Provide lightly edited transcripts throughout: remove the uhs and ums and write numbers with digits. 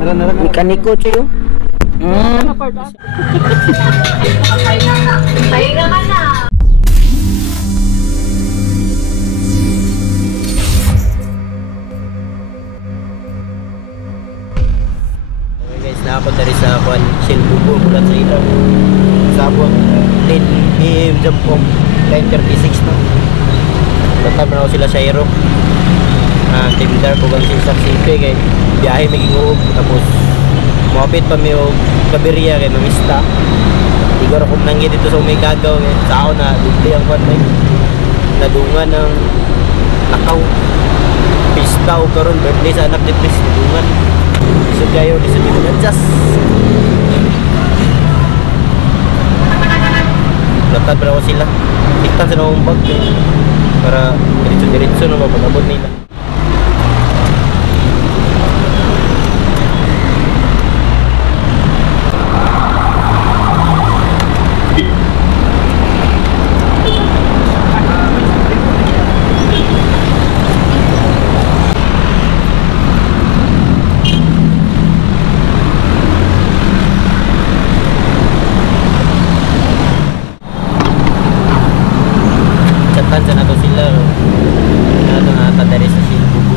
Mekaniko cuy. Pahinga ka na. Nakapon dari sa kuan Silbubo bulan sa ilaw. Sabon 10 PM jump po 9:36 no. Tatap na sila sa Aero. Timdar ko kang sa Sipe kay biyahe maging uog tapos mapit pa mi og Cabiria kay mamista. Igor ako nanggi dito sa Umigagaw kay sao na dili ang kuan may nadungan ng nakaw. Pista o karon birthday sa anak ni Chris nadungan. So kayo, di sabi ko na-adjust. Latad ba ako sila? Tiktan sa nakong bag para diretso-diretso na mapag-abot nila. Sa nato sila nato na dari sa Silbubo.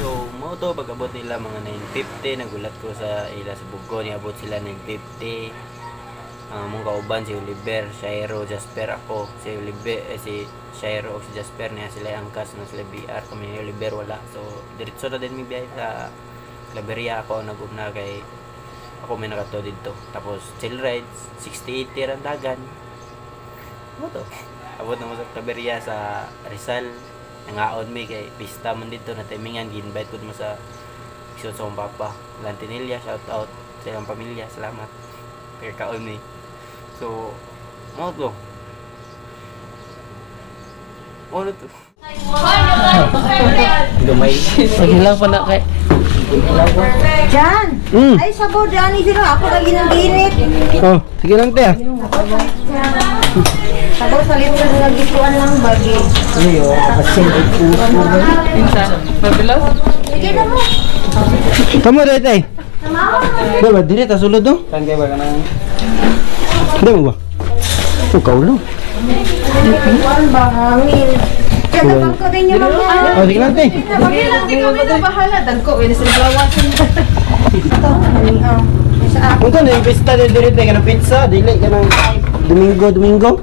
So mo to pag-abot nila mga 9:50 nagulat ko sa ila sa Bugo niabot sila 9:50. Mong kauban si Oliver, Shairo, Jasper ako. Si Oliver si Shairo o si Jasper niya sila angkas no sila BR kami ni Oliver wala. So diretso na din mi biyahe sa Claveria ako naguna kay ako may nakato dito. Tapos chill rides 60-80 randagan. Mo to. Abot na mo sa Claveria sa Rizal. Nangaon mi kay pista man dito na timingan gi-invite ko mo sa isod sa papa. Lantinilla shout out sa ilang pamilya. Salamat. Kay kaon mi. So, mo to. Ano to? Gamay. Sige lang pa na kay. Jan! Ay, sabaw dyan sila. Ako lagi ng ginit. Oh, sige lang te. Sabaw sa litro na nagisuan lang bagi. Ayo, kapatid ko. Pinsa. Pabilaw? Sige na mo. Kamu dito eh. Ba, dili ta sulod do? Kan kay ba kanang Hindi mo ba? Ikaw lang. Ikuan ba hangin? Diyan na bang ko din yung mga. Oh, sige lang te. Sige lang, di kami na bahala. Dagko, wala sila gawasin. Ito, sa akin. Kung na yung pista dito ka ng pizza, dili ka ng Domingo.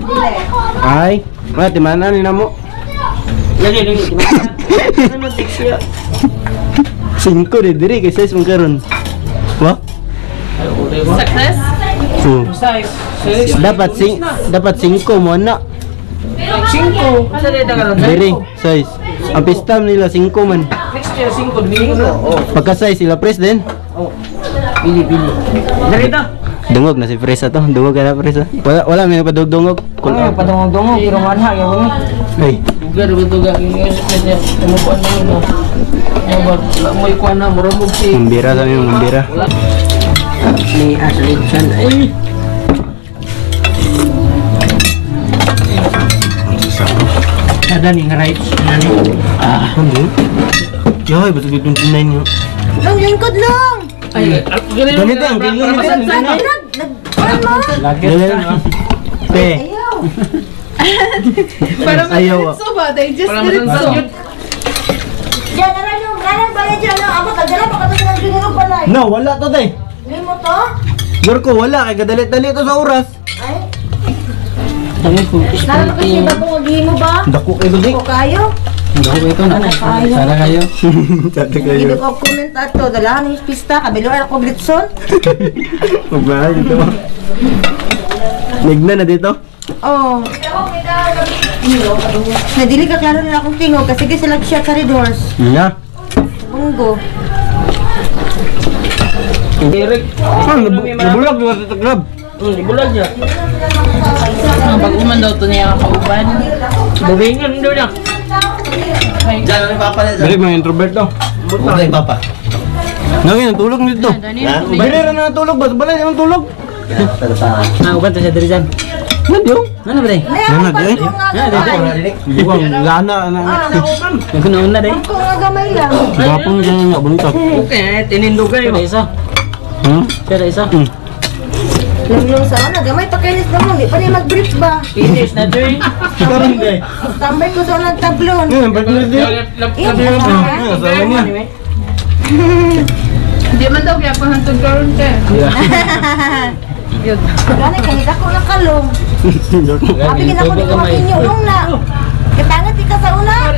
Ay, wala, timanan nila mo. Lagi. Ano na tiksya? 5 diri kay size mong karon. Wa? Success? Dapat 5 mo na. 5. Ano dito karon? Diri size. Ang pista nila 5 man. Next year 5 Domingo na. Pagka size sila press din. Pili. Darita. Dungog na si Presa to. Dungog ka na Presa. Wala may padugdungog. Ano patungog-dungog pero manha ya mo. Ay. Duga yung niya. Ano po ano no. Ano mo ikuan na murumog si. Mambira sa yung mambira. Ni Ashley Chan. Ay. Ada nih nge-ride nani. Ano? Yoy, betul betul tunay niyo. Long lingkod long. Ay, Ganito ang kilo nito. Nagkuan mo? Lagi. Pe. Ayaw. para Ayaw. so ba digest diretso. Diyan na lang yung nalang balay dyan lang. Ako tagdala pa ka sa ginurog balay. No, wala to tay. Limo to? Gorko wala kay kadalit-dalit to sa oras. Ay. Dami po. Nalang kasi bagong maghimo ba? Dako kay gudi. Ako kayo? Dako ito na. Sana kayo. Sada Hindi kayo. ko comment ato. Dalahan yung pista. Kabilo ako glitson. Magbahay dito. Nigna na dito. Oh. Nadili ka klaro nila akong tingog kasi kasi sila siya sa Redhorse. Na. Bunggo. Direk. Nabulag di sa club. Ibulag niya. Ang pag-uman daw to niya kauban. Buwingan daw niya. Diyan ang papa niya. Dali mga introvert to. Wala yung papa. Ngangin ang tulog nito. Bili ra na tulog ba? Balay ang tulog. Talaga. Uban to siya diri dyan. Ano ba day? Ano ba? Buwang gana na. Nagkunauna day. Kung nga gamay lang. Gapon dyan nga bonita. Okay, tinindugay mo. Isa. Pero isa. Lang sa ano, gamay pa kainis na mo. Di pa niya mag-brief ba? Finish na Joy. Tambay ko doon ng tablon. Hindi man daw kaya pahantog karon ka. Gani kaya ako nakalong. Abi ginako di ko makinyo nung na. Kapangat ka sa una.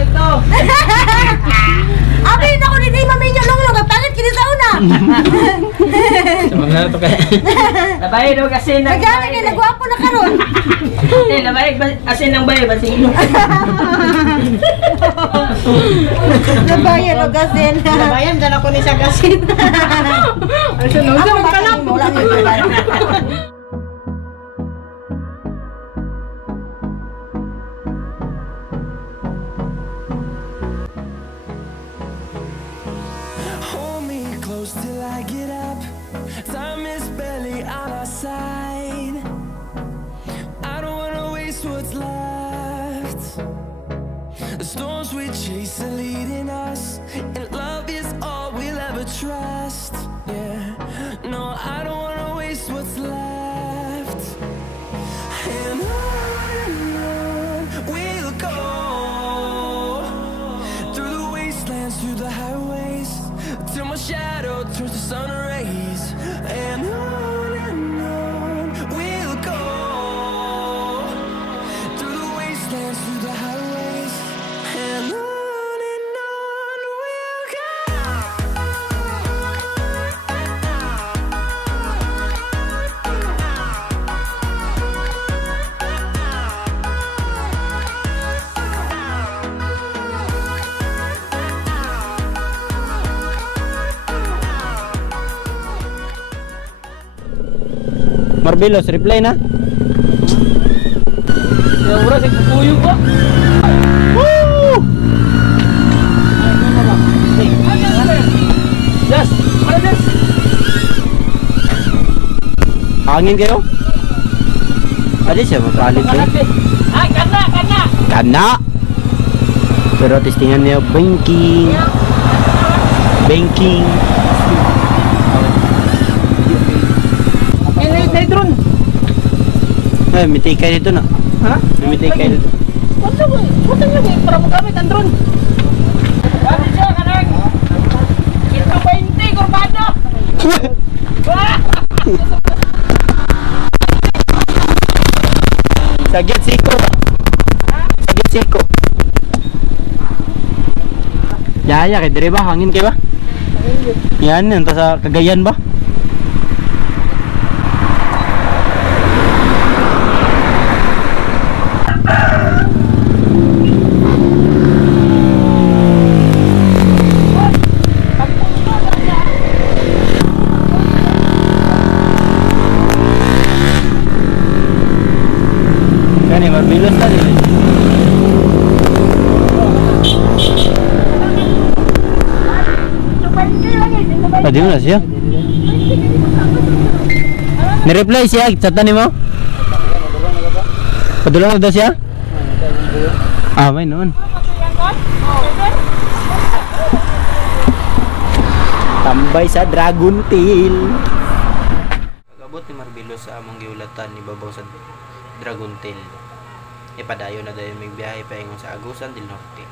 Abi nako di maminyo nung kapangat kini sa una. Mga to kay. Labay daw kasi nang. Gani kay nagwapo na karon. Labay asin nang bayo basing. Nabayan o gasin. Labayan dan ako ni sa gasin. Ako baka mo lang yung Hold me close till I get up. Time is barely on our side. I don't wanna waste what's left. The storms we chase are leading us, and love is all we'll ever trust. Yeah, no, I don't wanna waste what's left. And on we'll go, through the wastelands, through the highways, till my shadow turns to sun rays. And on we'll go, through the wastelands, through the highways, and on we'll go. Marbelos, reply na. Ya ura sa kukuyo ko. Yes, yes. Hangin kayo? Adi siya magkalit eh. Ay, kana. Kana! Pero testingan niya banking. Banking. Ini drone. Ay, may tikay dito na. Ha? May tikay dito. Wala niyo para mo gamit ang drone. Ano siya kanang? Kita 20 kurbado. Sagit siko. Sagit siko. Yaya kay dire ba hangin kay ba? Yan anta sa Cagayan ba? Kan Marbelos tadi. Tadi mana siya? Ni-reply siya, chatan ni mo? Padulang na daw siya? Ah, may noon. Tambay sa Dragon Tail. Pag-abot ni Marbelos sa among giulatan ni babaw sa Dragon Tail. Ipadayon na dahil may biyahe pa ingon sa Agusan del Norte.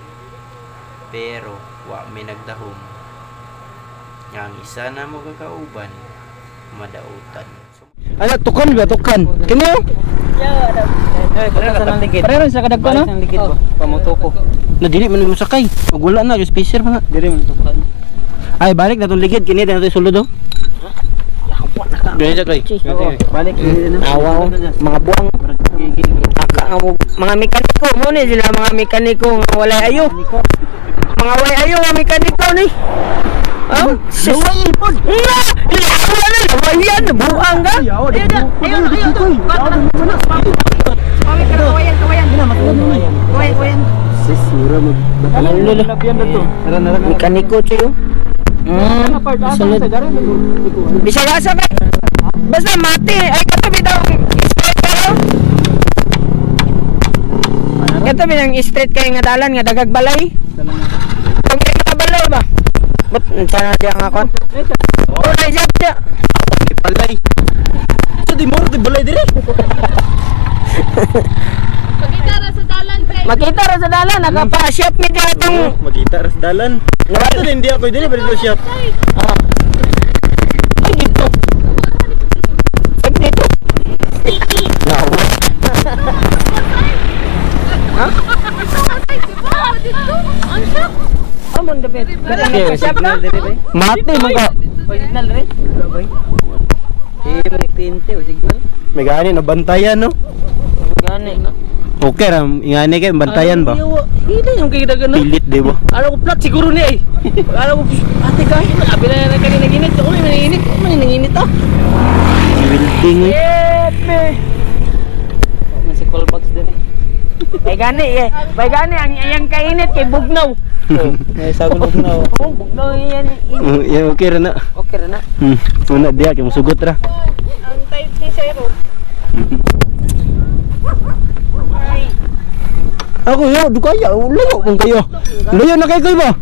Pero wa may nagdahom. Yang isa na mo kakauban madautan. Ano tukan ba tukan? Kini? Pareho sa kadagko no? Pamoto ko. Na dili man mo sakay. Pag wala na, just fisher pa na. Dili man tukan. Ay balik na tong ligid kini na to sulod do. Dili sa kay. Balik na. Awaw mga buang. Mga mekaniko mo ni sila mga mekaniko nga wala ayo. Mga wala ayo mga mekaniko ni. Oh, suwayin po. Wala na lawayan, buang ka. Ayun. Kawayan. Sisura mo. Lolo. Mekaniko tiyo. Bisa gasa ka. Basta mati ay katabi daw. tabi ng street kay nga dalan nga dagag balay. Kung kay nga balay ba? Ba't sana diya nga kon? Oh, ay siya. Di balay. So di mo di balay dire. Makita ra sa dalan nakapa-shop mi diya tong Magkita ra sa dalan. Nato din di ako dire pero shop. ay dito. Ay dito. Nawa. Amon dapat. Okay, signal dire ba? Mati man ka. Signal re. Tinte o signal. May gani na bantayan no. Gani. Okay ra ingani kay bantayan ba? Hindi yung kay dagan no. Pilit di ba? Ano ko plat siguro ni ay. Ano ko ate kay abi na kanina ginit. Ako na nanginit. Ako na nanginit ah. Building. Yepe. Masih call box din. Bay gani ang kainit kay bugnaw. May sagulog na. Oh, bugnaw yan. Yeah, okay ra na. Okay ra na. Una dia kay musugot ra. Ang type ni Zero. Ako yo, dukaya, layo kung kayo. Layo na kayo ba?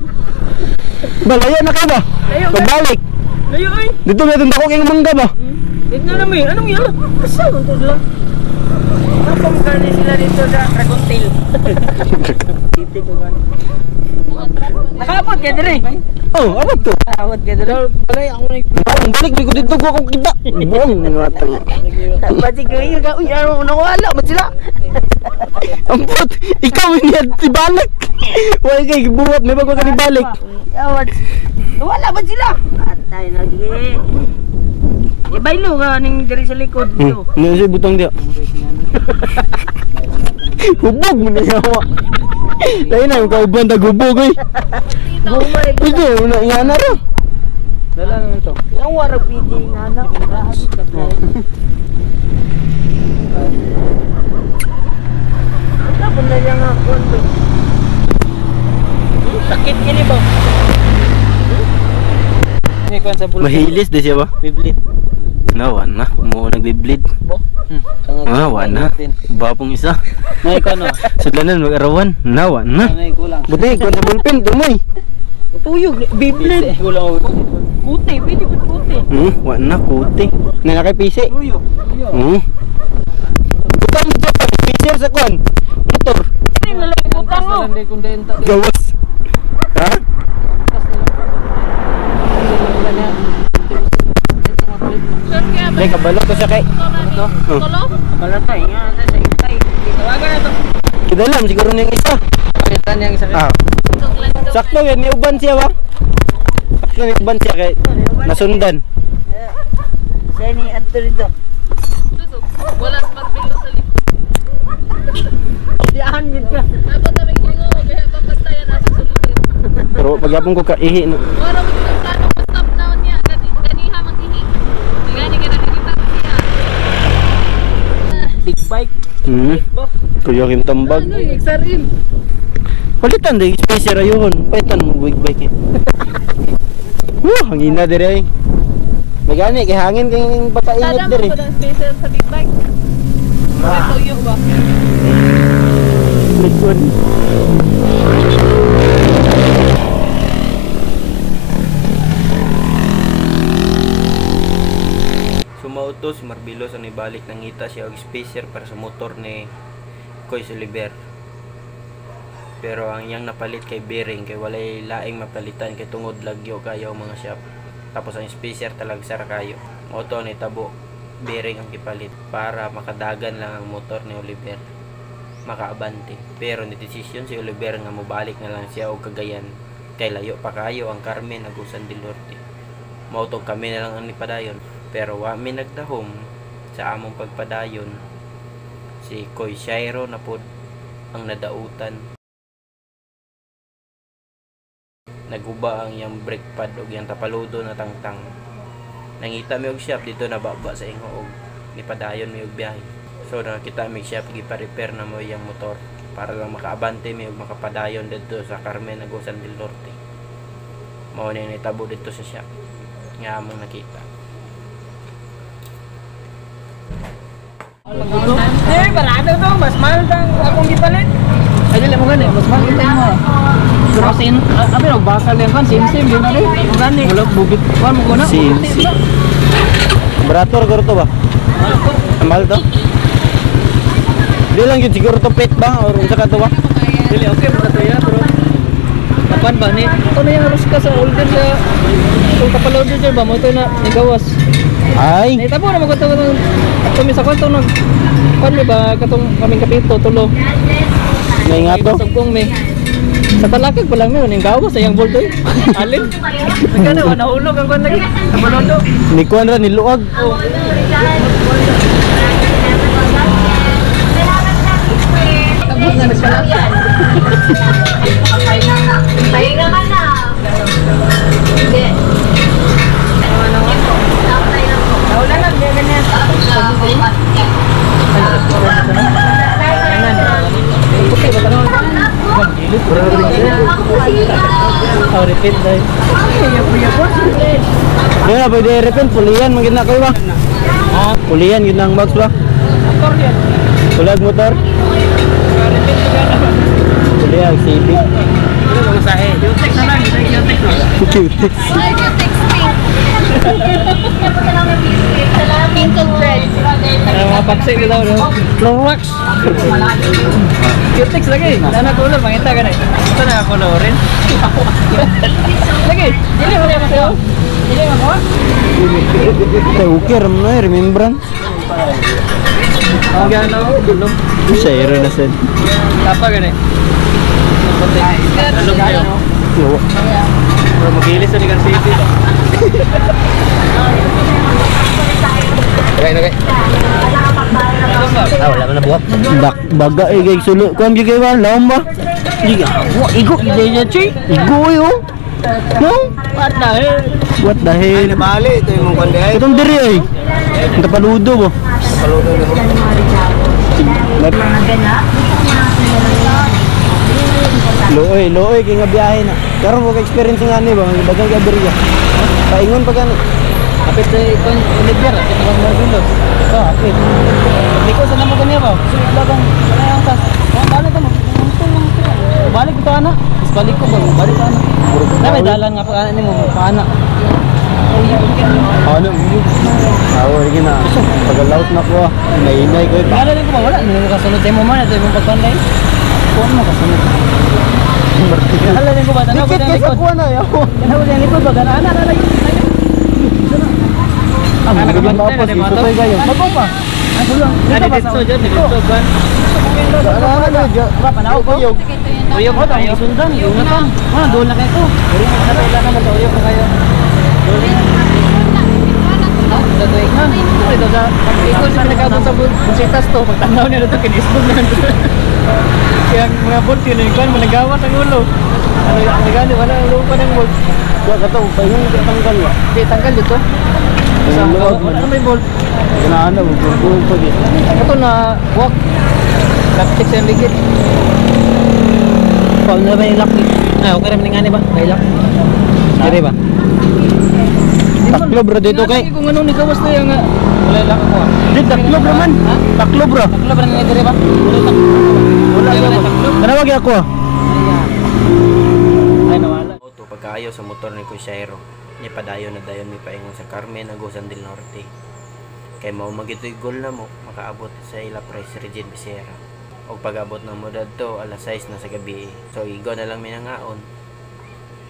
Ba layo na kayo ba? Layo. Pagbalik. Layo ay. Dito may tunda ko kay mangga ba? Tignan namin. Anong yan? Asa ko to lang. Ano pa magkano sila dito sa Dragon Tail? Titi ko gani. Nakapot ka dire. Oh, ano to? Nakapot ka dire. Balay ako na. Ang balik bigo dito ko akong kita. Buong ngatan. Pati ko yung ka. Uy, ano nawala mo sila. Ampot, ikaw niya tibalik. Wala kay gibuhat may bago ka nibalik. Awat. Nawala ba sila? Atay lagi. Ibaylo ka ning diri sa likod dito. Ano siya butang dia? Hubog mo niya wa. Lain na yung kauban na gubog eh. Bumay ko. Ito, nga na rin. Dala naman to. Ang warag pidi nga na. Tapon na niya nga konto. Sakit kini ba? Ini kan sa bulok. Mahilis di siya ba? Biblit. Nawa na, mo nagbibleed. Bo. Nawa na. Bapong isa. May kono. Sudlanan mag-arawan. Nawa na. May kulang. Buti, kung sa bulpin, tumoy. Tuyog, biblit. Kulang. Puti, pwede ko puti. Wa na, kuti. Nanakay pisi. Tuyog. Butang mo pa, pisir sa kwan. Motor. Ini nalay butang mo. Gawas. Ha? May kabalo ko siya kay. Balatay nga sa itay. Tawagan na to. Kidalam, siguro niyang isa. Palitan yang isa. Ah. Sakto yan, may uban siya ba? Sakto may uban siya kay nasundan. Saya ni ato dito. Wala sa magbilo sa likod. Diyan yun ka. Dapat na may kingo, kaya papastayan na sa sulod. Pero pagyapon ko kaihi no. Wala mo yung kano stop na niya. Ganiha mag-ihi. Gani ka nakikita ko siya. Big bike. Kuya Kim tambag. Ano yung XRM? Palitan din spacer ayun. Palitan mo big bike eh. Hangin na dire. Magani kay hangin kay pakainit Sadam dire. ko ng spacer sa big bike. May tuyo ba? Likod. Sumauto si Marbilos ang ibalik nang ngita siya og spacer para sa motor ni Koy Soliver. Pero ang iyang napalit kay bearing kay walay laing mapalitan kay tungod lagyo kayo mga shop. Tapos ang spacer talag sara kayo. Moto ni tabo bearing ang gipalit para makadagan lang ang motor ni Oliver. Makaabante. Pero ni desisyon si Oliver nga mobalik na lang siya og Cagayan kay layo pa kayo ang Carmen Agusan del Norte. Mautog kami na lang ang nipadayon. Pero wa mi nagdahom sa among pagpadayon. Si Koy Shairo na pod ang nadautan. Naguba ang iyang brake pad og iyang tapaludo na tangtang. Nangita mi og shop dito na baba sa ingo og nipadayon mi og biyahe. So nakita mi shop gipa-repair na mo iyang motor para lang makaabante mi og makapadayon dito sa Carmen Agusan del Norte. Mao ni nitabo dito sa shop nga among nakita. Eh, barado to. Mas mahal tang akong gipalit. Ay dili mo gani, mas makita mo. Pero sin, abi og bakal yan kan sim yun na rin. Gani. Wala bubit. Kuan mo guna. Sim. Barator garo to ba? Mahal to? Di lang yun siguro to pet ba? Or unsa ka to ba? Dili okay mo to ya, pero kapan ba ni? Ito na yung harus ka sa older sa kung kapaload dyan ba mo ito na nigawas. Ay! Naitabo na magkatawa ng tumi sa kwarto nag kwan ba katong kaming kapito tulo. May nga to? Sugkong me. Sa talakag pa lang yun, yung gawas sa yung bolto eh. Alin? Nagkana, nahulog ang kwan lagi. Nabalodo. Ni kuan ra ni luag. Tapos na nagpalakad. Pahinga ka na. Hindi. Wala lang, hindi ganyan. Puti ba tanong? Oh, repeat dahil. Di na pwede repent, pulian magin na kayo ba? Pulian yun ang box ba? Motor yan. Pulag motor? Repeat ka na. Pulian, CB. Ano mga sahe? Yotex na lang, yotex na. Cute. Mga paksay ko daw, no? Clorox. Yotex lagi. Sana color, mangita ka na. Ito na colorin. Lagi. Dili mo na kayo. Dili mo ko? Okay, ram na remembrance. Ang gana ko, gulong. Share na sen. Apa gani? Puti. Gulong kayo. Yo. Pero magilis sa Ligan City. Okay. Wala man na buhat. Dak baga gay sulo. Kuan gyud kay ba? Laom ba? Diga. Wa igo ide chi. Igo yo. No? What the hell? What the hell? Bali, ito yung mong kandi ay. Itong diri ay. Ito paludo bo. Paluto na mo. Looy kay nga biyahe na. Karon mo ka experience nga ni ba? Dagang gabriya. Paingon pa gani. Kapit sa ikon Oliver, at ito ang Margulos. Ito, kapit. Liko sa namo kanya ba? Sulit lagang, wala yung tas. Balik ka mo. Balik ito ana. Mas balik ko ba? Balik ka ana. May dalan nga pa ni mo, paana. Ano mo? Awo iki na. Pagalaut na ko. Nainay ko. Wala lang ko ba? Wala. Hindi mo kasunod sa mo man. Ito yung pagpanday. Kuhan mo kasunod. Wala lang ko ba? Tanaw ko yung likod. na yo. Tanaw ko yung likod ba? Ganaan na lagi. Ang nagapos ito kay gayo. Mago pa. Ano lang? Dito dyan, dito ban. Panaw ko. Uyog mo tayo. Sundan, yungatan. Doon na kayo. Kailan naman sa uyog na kayo. Datuig na. Ito sa ikon sa nagabot sa busitas to. Pagtanaw nila ito, kinisbog na ito. Kaya mga bolt yun, yung managawas ang ulo. Ano yung nagani, wala ang ulo pa ng bolt. Kaya kato, paingon ka tanggal ba? Hindi, tanggal dito. Wala na may bolt. Ganahan na, buong pag Ito na walk. Plastic sa ligid. Paano na ba yung lock? Okay naman nga ba? May lock. Sige ba? Taklo bro dito kay. Kung anong nagawas na yung wala lock ako. Di taklo bro man. Taklo bro. Taklo ba nga dire ba? Wala taklo. Tanawag ako. Ay nawala. Auto pagkaayo sa motor ni Kuyairo. Ni padayon na dayon mi paingon sa Carmen Agusan del Norte. Kay mao magitoy goal na mo makaabot sa ila Pres Regine Becerra. Og pag-abot na mo dadto alas 6 na sa gabi. So igo na lang mi nangaon.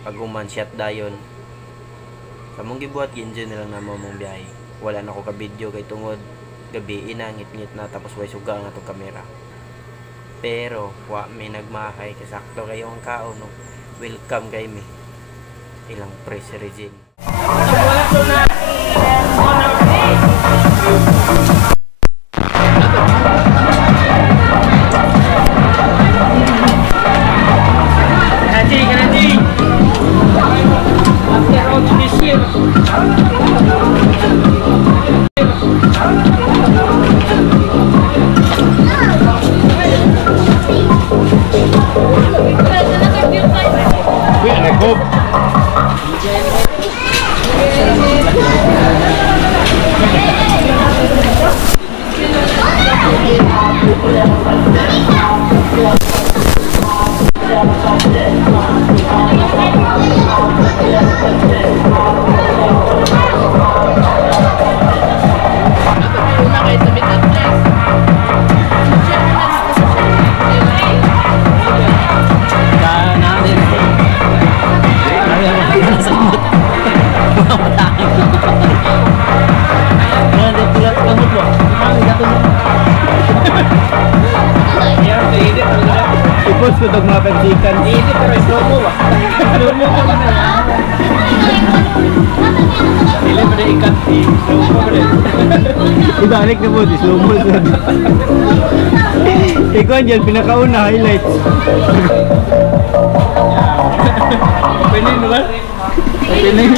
Paguman shot dayon. Sa mong gibuhat ginjo na lang na mong biyahe. Wala na ko ka video kay tungod gabi ina ngit-ngit na tapos way suga nga tong kamera. Pero wa may nagmahay kasakto kayo ang kaon no. Welcome kay mi. Ilang Pres Regine. ko itong mga pepsikan. Hindi pero slow mo ba? Slow mo ko na. Dili mo na ikat slow mo rin. Ibalik na po, di slow motion. Ikaw dyan, pinakauna, highlights. Pinin ba? Pinin.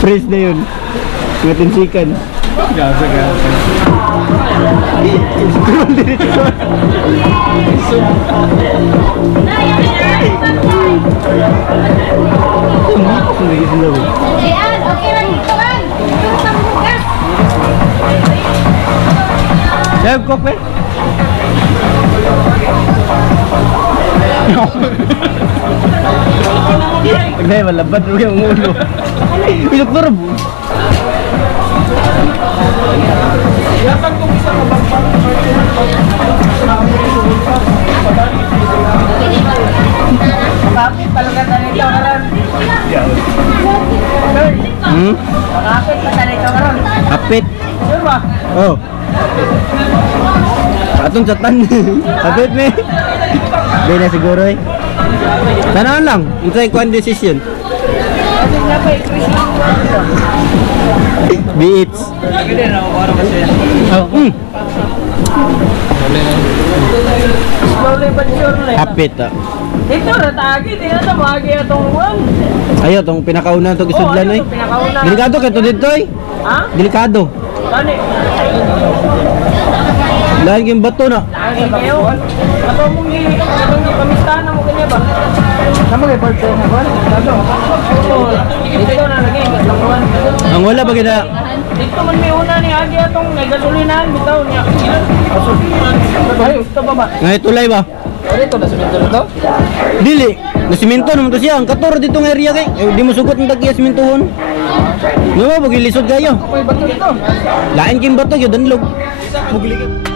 Freeze na yun. Matinsikan. Gasa. Scroll diretso. Ayan, okay lang dito man. Dito sa bugas. Dahil cook eh. Pagdaya malabad rin yung ulo. Pilok na rin. Yakan kung isa ka bang Kapit talaga talito karon. Kapit pa talito karon. Kapit. Sure ba? Oh. Atong chatan. Kapit me. Di na siguro eh. Tanaan lang. Unsay kuan decision. Kasi nga pa i-Christian. Beats. Gede na ako para kasi. Oh. Slowly but surely. Kapit ah. Dito na tagi, di na ta magi atong one. Ayo tong pinakauna to gisudlan eh. Pinakauna. Delikado kay to dito eh. Ha? Delikado. Kani? Lain yung bato na. Lagi kayo. Ato mong pamistahan mo kanya ba? Sama kay birthday na ba? Dito na lagi katlanguan. Ang wala ba gina Dito man may una ni Agi atong nagasolinahan bitaw niya. Ay, gusto ba ba? ngay tulay ba? Dito na semento to? Dili. Na simento naman to siya. Ang kator dito ng area kay. Eh, di mo sugot ng tagya simentohon. No, pag ilisod kayo. May bato dito. Lain kim bato gyud danlog. Muglikan.